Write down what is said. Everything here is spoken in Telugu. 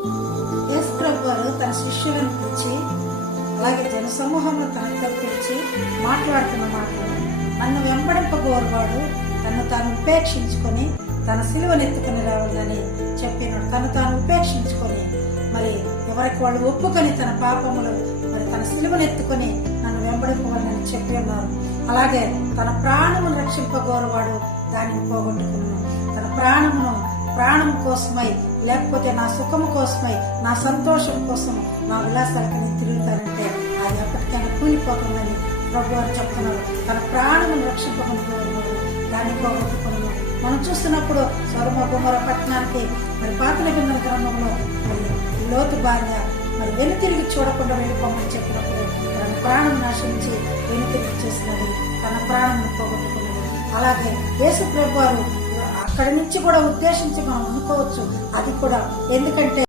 యేసు ప్రభు వారు తన శిష్యులను పిలిచి, అలాగే జన సమూహంలో తనతో పిలిచి మాట్లాడుతున్న మాటలు, నన్ను వెంబడింపగోరువాడు తను తాను ఉపేక్షించుకొని తన సిలువనెత్తుకుని రావాలని చెప్పినాడు. తను తాను ఉపేక్షించుకొని మరి ఎవరికి వాళ్ళు ఒప్పుకొని తన పాపములు మరి తన సిలువనెత్తుకొని నన్ను వెంబడింపవాలని చెప్పి ఉన్నారు. అలాగే తన ప్రాణమును రక్షింపగోరువాడు దానిని పోగొట్టుకున్నాను. తన ప్రాణం కోసమై, లేకపోతే నా సుఖము కోసమై, నా సంతోషం కోసం, నా విలాసాలకు నేను తిరుగుతానంటే అది ఎప్పటికైనా కూలిపోతుందని ప్రభు వారు చెప్తున్నారు. తన ప్రాణమును రక్షింపగోరువాడు దాన్ని పోగొట్టుకున్నాను. మనం చూస్తున్నప్పుడు సొదొమ గొమొర్రా పట్టణానికి మరి పాత నిబంధన గ్రంథంలో మరి లోతు భార్య మరి వెనుతిరిగి చూడకుండా వెళ్ళిపోమని చెప్పినప్పుడు తన ప్రాణం నాశించి వెనుతిరిగి చేసినది, తన ప్రాణం పోగొట్టుకున్నది. అలాగే యేసు ప్రభు వారు అక్కడి నుంచి కూడా ఉద్దేశించి మనం అనుకోవచ్చు. అది కూడా ఎందుకంటే